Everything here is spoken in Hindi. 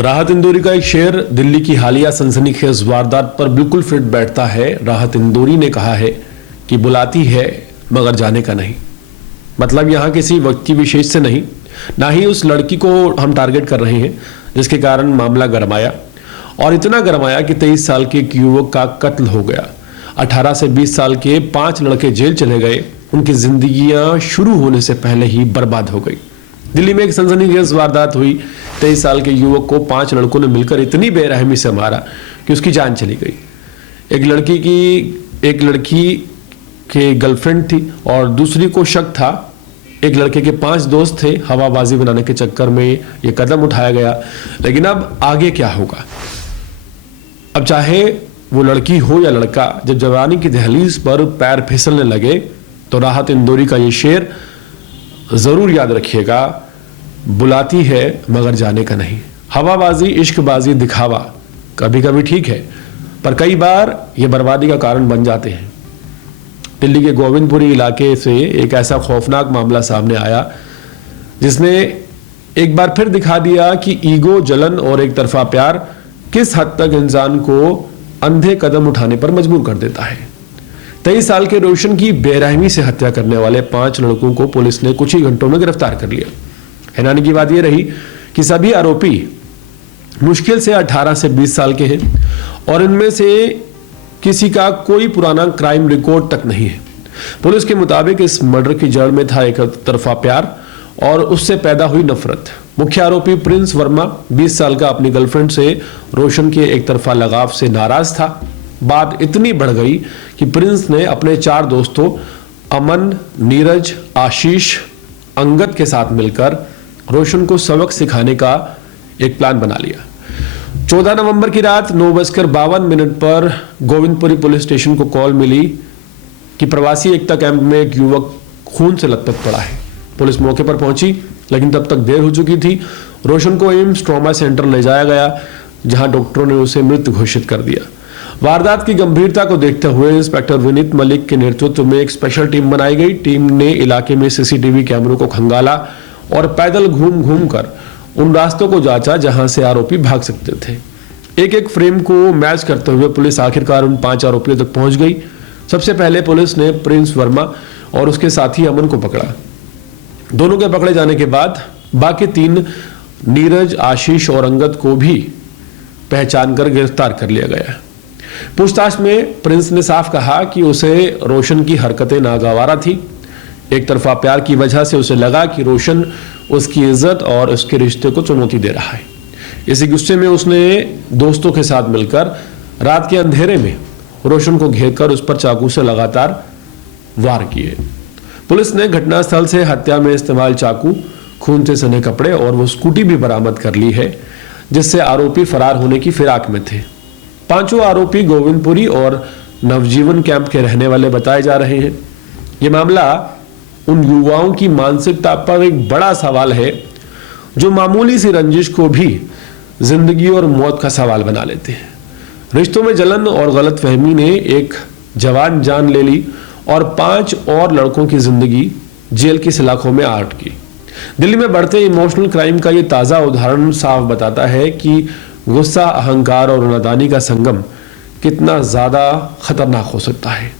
राहत इंदौरी का एक शेर दिल्ली की हालिया सनसनीखेज वारदात पर बिल्कुल फिट बैठता है। राहत इंदौरी ने कहा है कि बुलाती है मगर जाने का नहीं। मतलब यहाँ किसी व्यक्ति विशेष से नहीं, ना ही उस लड़की को हम टारगेट कर रहे हैं जिसके कारण मामला गरमाया, और इतना गरमाया कि 23 साल के एक युवक का कत्ल हो गया। 18 से 20 साल के 5 लड़के जेल चले गए। उनकी जिंदगियां शुरू होने से पहले ही बर्बाद हो गई। दिल्ली में एक सनसनीखेज वारदात हुई। 23 साल के युवक को 5 लड़कों ने मिलकर इतनी बेरहमी से मारा कि उसकी जान चली गई। एक लड़की के गर्लफ्रेंड थी और दूसरी को शक था। एक लड़के के 5 दोस्त थे। हवाबाजी बनाने के चक्कर में ये कदम उठाया गया। लेकिन अब आगे क्या होगा? अब चाहे वो लड़की हो या लड़का, जब जवानी की दहलीज पर पैर फिसलने लगे तो राहत इंदौरी का ये शेर जरूर याद रखिएगा, बुलाती है मगर जाने का नहीं। हवाबाजी, इश्कबाजी, दिखावा कभी कभी ठीक है, पर कई बार ये बर्बादी का कारण बन जाते हैं। दिल्ली के गोविंदपुरी इलाके से एक ऐसा खौफनाक मामला सामने आया जिसने एक बार फिर दिखा दिया कि ईगो, जलन और एक तरफा प्यार किस हद तक इंसान को अंधे कदम उठाने पर मजबूर कर देता है। 23 साल के रोशन की बेरहमी से हत्या करने वाले 5 लड़कों को पुलिस ने कुछ ही घंटों में गिरफ्तार कर लिया। हैरानी की बात यह रही कि सभी आरोपी मुश्किल से 18 से 20 साल के हैं और इनमें से किसी का कोई पुराना क्राइम रिकॉर्ड तक नहीं है। पुलिस के मुताबिक इस मर्डर की जड़ में था एक तरफा प्यार और उससे पैदा हुई नफरत। मुख्य आरोपी प्रिंस वर्मा 20 साल का अपनी गर्लफ्रेंड से रोशन के एक तरफा लगाव से नाराज था। बात इतनी बढ़ गई कि प्रिंस ने अपने 4 दोस्तों अमन, नीरज, आशीष, अंगद के साथ मिलकर रोशन को सबक सिखाने का एक प्लान बना लिया। 14 नवंबर की रात 9:52 पर गोविंदपुरी पुलिस स्टेशन को कॉल मिली कि प्रवासी एकता कैंप में एक युवक खून से लथपथ पड़ा है। पुलिस मौके पर पहुंची, लेकिन तब तक देर हो चुकी थी। रोशन को एम्स ट्रॉमा सेंटर ले जाया गया, जहां डॉक्टरों ने उसे मृत घोषित कर दिया। वारदात की गंभीरता को देखते हुए इंस्पेक्टर विनीत मलिक के नेतृत्व में एक स्पेशल टीम बनाई गई। टीम ने इलाके में सीसीटीवी कैमरों को खंगाला और पैदल घूम घूम कर उन रास्तों को जांचा जहां से आरोपी भाग सकते थे। एक एक फ्रेम को मैच करते हुए पुलिस आखिरकार उन 5 आरोपियों तक पहुंच गई। सबसे पहले पुलिस ने प्रिंस वर्मा और उसके साथी अमन को पकड़ा। दोनों के पकड़े जाने के बाद बाकी 3 नीरज, आशीष और अंगद को भी पहचान कर गिरफ्तार कर लिया गया। पूछताछ में प्रिंस ने साफ कहा कि उसे रोशन की हरकतें नागवारा थी। एक तरफा प्यार की वजह से उसे लगा कि रोशन उसकी इज्जत और उसके रिश्ते को चुनौती दे रहा है। इसी गुस्से में उसने दोस्तों के साथ मिलकर रात के अंधेरे में रोशन को घेरकर उस पर चाकू से लगातार वार किए। पुलिस ने घटनास्थल से हत्या में इस्तेमाल चाकू, खून से सने कपड़े और वो स्कूटी भी बरामद कर ली है जिससे आरोपी फरार होने की फिराक में थे। 5 आरोपी गोविंदपुरी और नवजीवन कैंप के रहने वाले बताए जा रहे हैं। ये मामला उन युवाओं की मानसिकता पर एक बड़ा सवाल है जो मामूली सी रंजिश को भी जिंदगी और मौत का सवाल बना लेते हैं। रिश्तों में जलन और गलतफहमी ने एक जवान जान ले ली और 5 और लड़कों की जिंदगी जेल की सलाखों में आट की। दिल्ली में बढ़ते इमोशनल क्राइम का ये ताजा उदाहरण साफ बताता है कि गुस्सा, अहंकार और नादानी का संगम कितना ज्यादा खतरनाक हो सकता है।